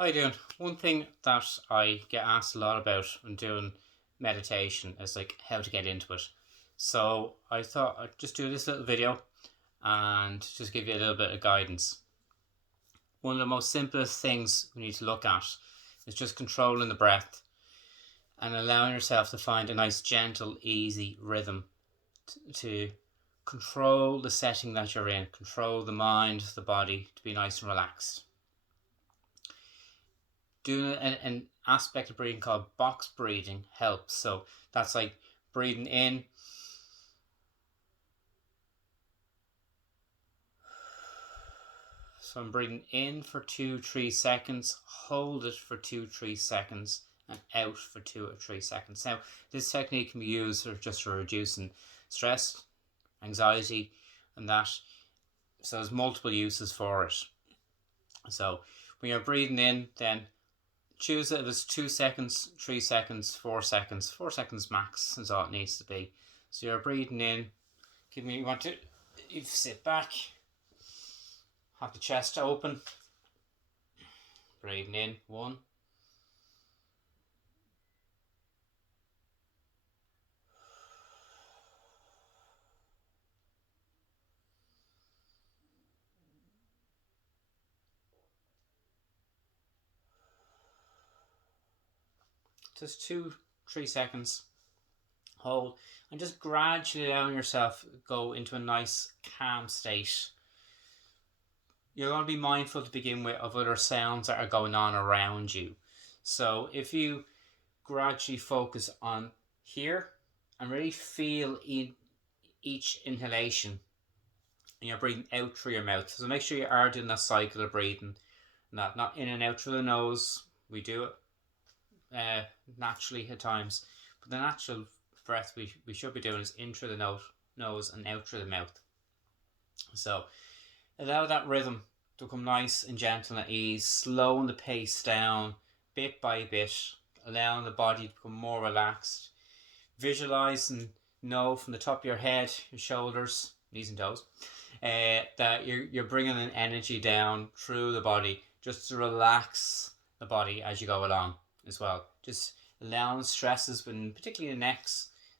How you doing? One thing that I get asked a lot about when doing meditation is like how to get into it. So I thought I'd just do this little video and just give you a little bit of guidance. One of the most simplest things we need to look at is just controlling the breath and allowing yourself to find a nice gentle, easy rhythm to control the setting that you're in, control the mind, the body to be nice and relaxed. Doing an aspect of breathing called box breathing helps. So that's like breathing in, so I'm breathing in for 2-3 seconds, hold it for 2-3 seconds, and out for 2 or 3 seconds. Now this technique can be used for reducing stress, anxiety, and that. So there's multiple uses for it. So when you're breathing in, then choose it if it's 2 seconds, 3 seconds, 4 seconds. 4 seconds max is all it needs to be. So you're breathing in. You sit back, have the chest open. Breathing in, 1. Just 2-3 seconds. Hold, and just gradually allowing yourself go into a nice calm state. You're going to be mindful to begin with of other sounds that are going on around you. So if you gradually focus on here and really feel each inhalation, and you're breathing out through your mouth. So make sure you are doing that cycle of breathing, not in and out through the nose. We do it naturally at times, but the natural breath we should be doing is in through the nose and out through the mouth. So allow that rhythm to come nice and gentle and at ease, slowing the pace down bit by bit, allowing the body to become more relaxed. Visualize and know from the top of your head, your shoulders, knees and toes, that you're bringing an energy down through the body just to relax the body as you go along as well. Just allowing stresses, particularly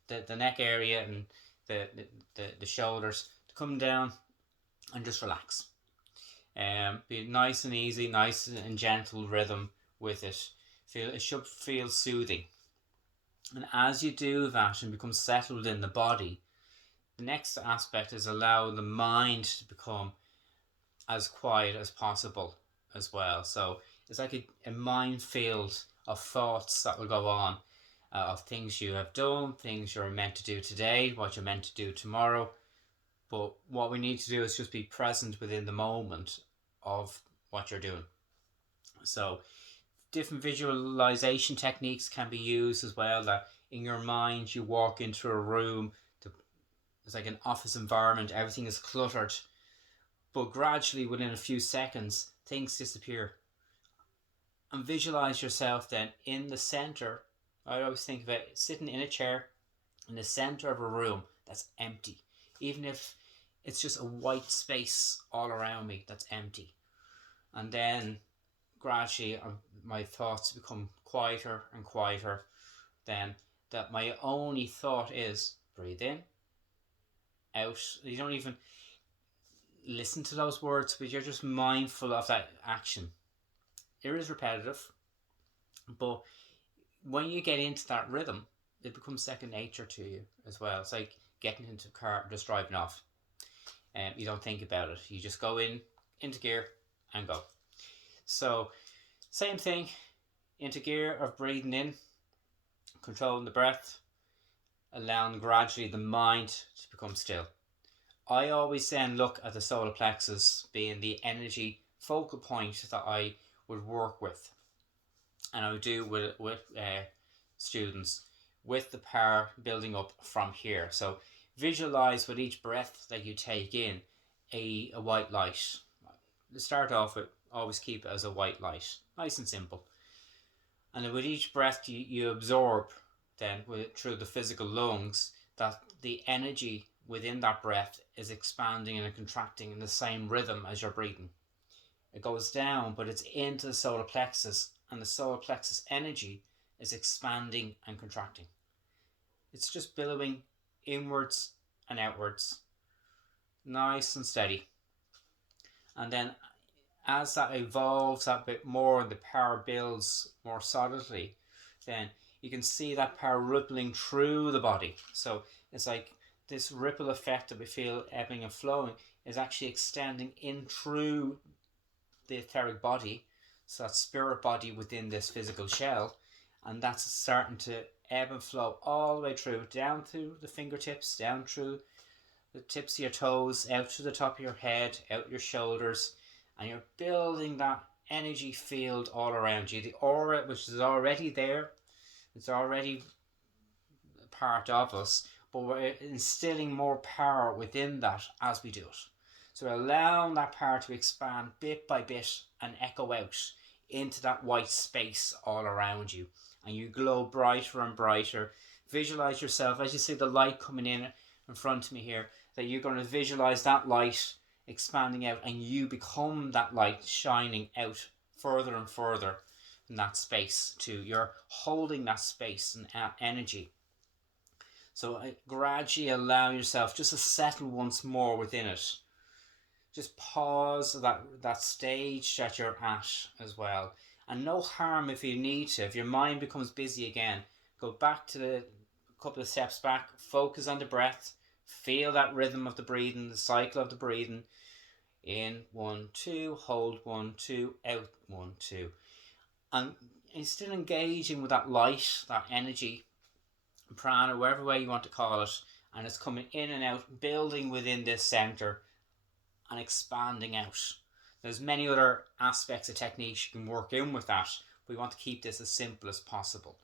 the neck area and the shoulders, to come down and just relax. Be nice and easy, nice and gentle rhythm with it. It should feel soothing. And as you do that and become settled in the body, the next aspect is allow the mind to become as quiet as possible as well. So it's like a minefield of thoughts that will go on, of things you have done, things you're meant to do today, what you're meant to do tomorrow. But what we need to do is just be present within the moment of what you're doing. So different visualization techniques can be used as well, that in your mind you walk into a room, it's like an office environment, everything is cluttered, but gradually within a few seconds things disappear, and visualize yourself then in the center. I always think of it sitting in a chair in the center of a room that's empty, even if it's just a white space all around me that's empty. And then gradually my thoughts become quieter and quieter, then that my only thought is breathe in, out. You don't even listen to those words, but you're just mindful of that action. It is repetitive, but when you get into that rhythm, it becomes second nature to you as well. It's like getting into a car and just driving off. You don't think about it. You just go into gear and go. So same thing, into gear of breathing in, controlling the breath, allowing gradually the mind to become still. I always then look at the solar plexus being the energy focal point that I would work with, and I would do with students, with the power building up from here. So visualize with each breath that you take in a white light. To start off with, always keep it as a white light, nice and simple. And then with each breath you absorb then through the physical lungs, that the energy within that breath is expanding and contracting in the same rhythm as you're breathing. It goes down, but it's into the solar plexus, and the solar plexus energy is expanding and contracting. It's just billowing inwards and outwards, nice and steady. And then as that evolves a bit more and the power builds more solidly, then you can see that power rippling through the body. So it's like this ripple effect that we feel ebbing and flowing is actually extending in through the etheric body, so that spirit body within this physical shell, and that's starting to ebb and flow all the way through, down through the fingertips, down through the tips of your toes, out to the top of your head, out your shoulders, and you're building that energy field all around you. The aura, which is already there, it's already part of us, but we're instilling more power within that as we do it. So we're allowing that power to expand bit by bit and echo out into that white space all around you. And you glow brighter and brighter. Visualize yourself as you see the light coming in front of me here, that you're going to visualize that light expanding out and you become that light shining out further and further in that space too. You're holding that space and energy. So gradually allow yourself just to settle once more within it. Just pause that stage that you're at as well. And no harm if you need to. If your mind becomes busy again, go back to the couple of steps back, focus on the breath, feel that rhythm of the breathing, the cycle of the breathing. In 1, 2, hold 1, 2, out 1, 2. And still engaging with that light, that energy, prana, whatever way you want to call it, and it's coming in and out, building within this center and expanding out. There's many other aspects of techniques you can work in with that. We want to keep this as simple as possible.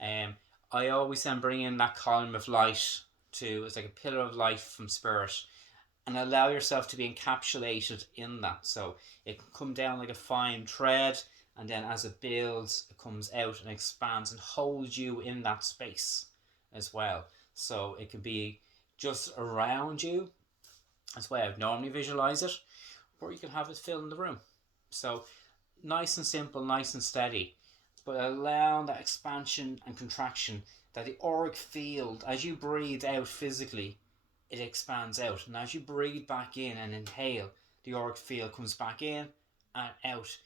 I always then bring in that column of light to, it's like a pillar of light from spirit, and allow yourself to be encapsulated in that. So it can come down like a fine thread, and then as it builds, it comes out and expands and holds you in that space as well. So it can be just around you. That's the way I would normally visualize it, or you can have it fill in the room. So nice and simple, nice and steady, but allowing that expansion and contraction, that the auric field, as you breathe out physically, it expands out, and as you breathe back in and inhale, the auric field comes back in and out.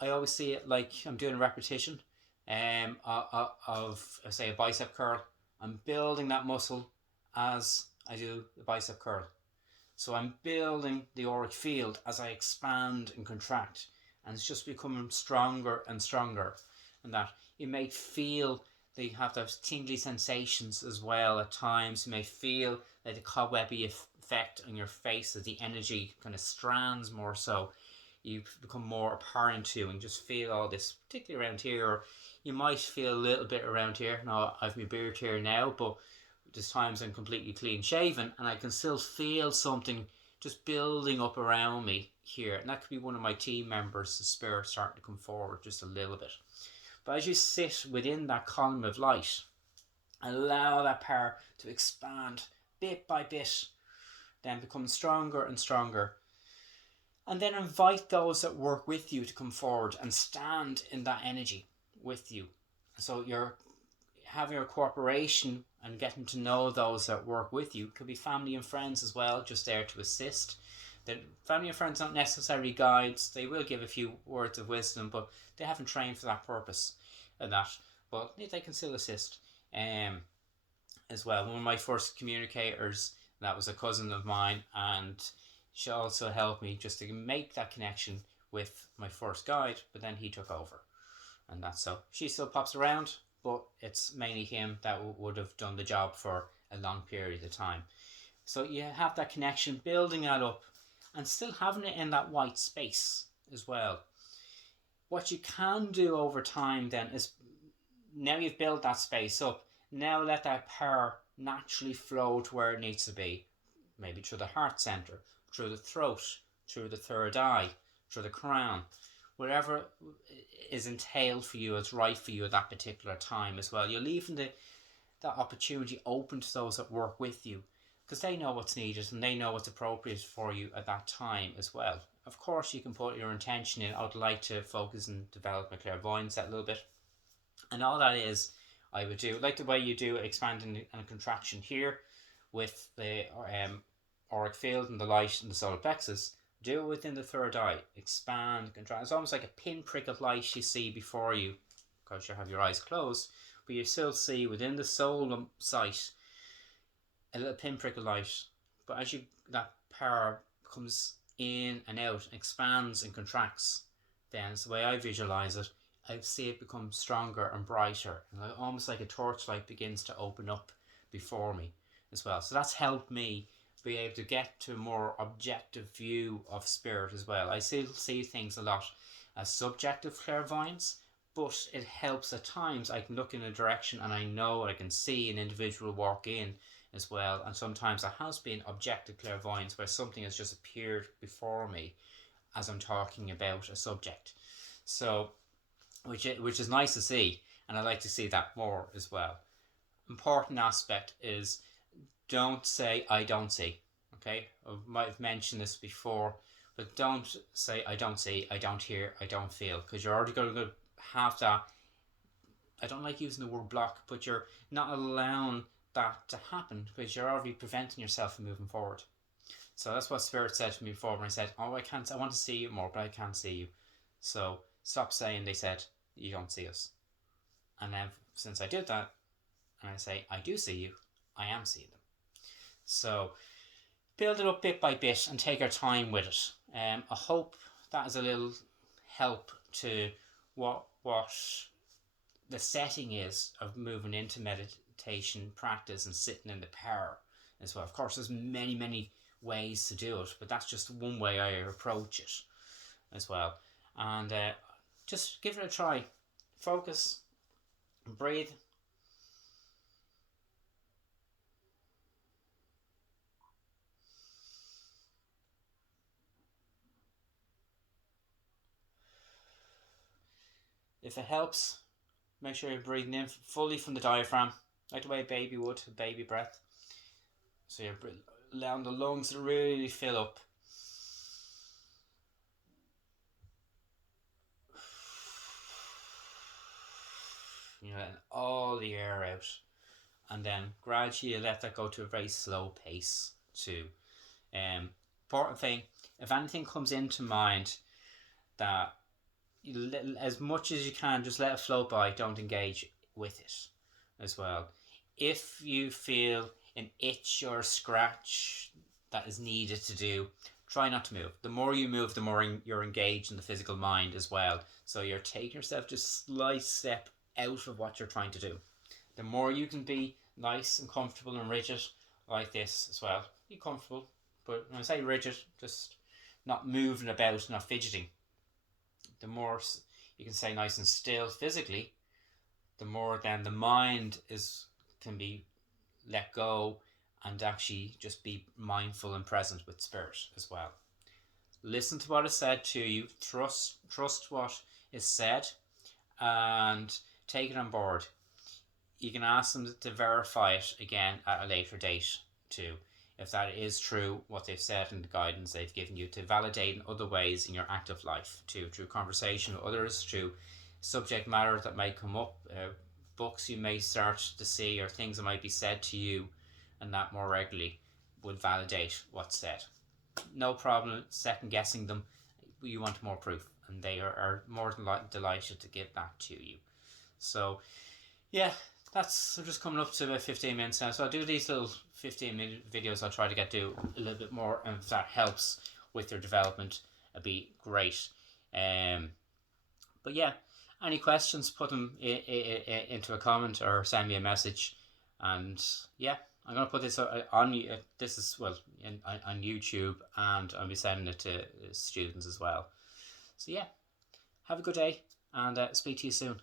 I always see it like I'm doing a repetition of say a bicep curl. I'm building that muscle as I do the bicep curl. So I'm building the auric field as I expand and contract, and it's just becoming stronger and stronger. And that you may feel that you have those tingly sensations as well at times. You may feel like the cobwebby effect on your face as the energy kind of strands more, so you become more apparent to, and just feel all this, particularly around here. Or you might feel a little bit around here. Now I've my beard here now, but there's times I'm completely clean shaven and I can still feel something just building up around me here, and that could be one of my team members, the spirit starting to come forward just a little bit. But as you sit within that column of light, allow that power to expand bit by bit, then become stronger and stronger. And then invite those that work with you to come forward and stand in that energy with you. So you're having a cooperation and getting to know those that work with you. Could be family and friends as well, just there to assist. The family and friends aren't necessarily guides. They will give a few words of wisdom, but they haven't trained for that purpose and that. But they can still assist as well. One of my first communicators, that was a cousin of mine, and she also helped me just to make that connection with my first guide, but then he took over. And that's so. She still pops around, but it's mainly him that would have done the job for a long period of time. So you have that connection, building that up, and still having it in that white space as well. What you can do over time then is, now you've built that space up, now let that power naturally flow to where it needs to be. Maybe through the heart center, through the throat, through the third eye, through the crown. Whatever is entailed for you, is right for you at that particular time as well. You're leaving that opportunity open to those that work with you, because they know what's needed and they know what's appropriate for you at that time as well. of course you can put your intention in. I would like to focus and develop my clairvoyance that little bit, and all that is, I would do like the way you do expanding and contraction here with the auric field and the light and the solar plexus. Do it within the third eye. Expand, contract. It's almost like a pinprick of light you see before you, because you have your eyes closed, but you still see within the soul sight a little pinprick of light. But as that power comes in and out, expands and contracts, then it's the way I visualize it. I see it become stronger and brighter, and almost like a torchlight begins to open up before me as well. So that's helped me be able to get to a more objective view of spirit as well. I still see things a lot as subjective clairvoyance, but it helps at times. I can look in a direction and I know I can see an individual walk in as well, and sometimes there has been objective clairvoyance where something has just appeared before me as I'm talking about a subject. So which is nice to see, and I like to see that more as well. Important aspect is, don't say I don't see. Okay, I might have mentioned this before, but don't say I don't see, I don't hear, I don't feel, because you're already going to have that. I don't like using the word block, but you're not allowing that to happen because you're already preventing yourself from moving forward. So that's what Spirit said to me before when I said, I want to see you more, but I can't see you. So stop saying they said you don't see us. And then since I did that, and I say I do see you, I am seeing them. So build it up bit by bit and take our time with it. I hope that is a little help to what the setting is of moving into meditation practice and sitting in the power as well. Of course, there's many ways to do it, but that's just one way I approach it as well. And just give it a try. Focus and breathe. If it helps, make sure you're breathing in fully from the diaphragm, like the way a baby would, a baby breath. So you're allowing the lungs to really fill up. You're letting all the air out, and then gradually you let that go to a very slow pace too. Important thing, if anything comes into mind, that as much as you can, just let it float by. Don't engage with it as well. If you feel an itch or a scratch that is needed to do, try not to move. The more you move, the more you're engaged in the physical mind as well. So you're taking yourself just a slight step out of what you're trying to do. The more you can be nice and comfortable and rigid like this as well. Be comfortable, but when I say rigid, just not moving about, not fidgeting. The more you can stay nice and still physically, the more then the mind can be let go and actually just be mindful and present with spirit as well. Listen to what is said to you, trust what is said, and take it on board. You can ask them to verify it again at a later date too, if that is true, what they've said and the guidance they've given you, to validate in other ways in your active life too, through conversation with others, through subject matter that might come up, books you may start to see, or things that might be said to you, and that more regularly would validate what's said. No problem second guessing them. You want more proof, and they are more than delighted to give that to you. So yeah, that's just coming up to about 15 minutes now. So I'll do these little 15-minute videos. I'll try to get to a little bit more, and if that helps with your development, it'd be great. But yeah, any questions, put them into a comment or send me a message. And yeah, I'm going to put this on on YouTube, and I'll be sending it to students as well. So yeah, have a good day, and speak to you soon.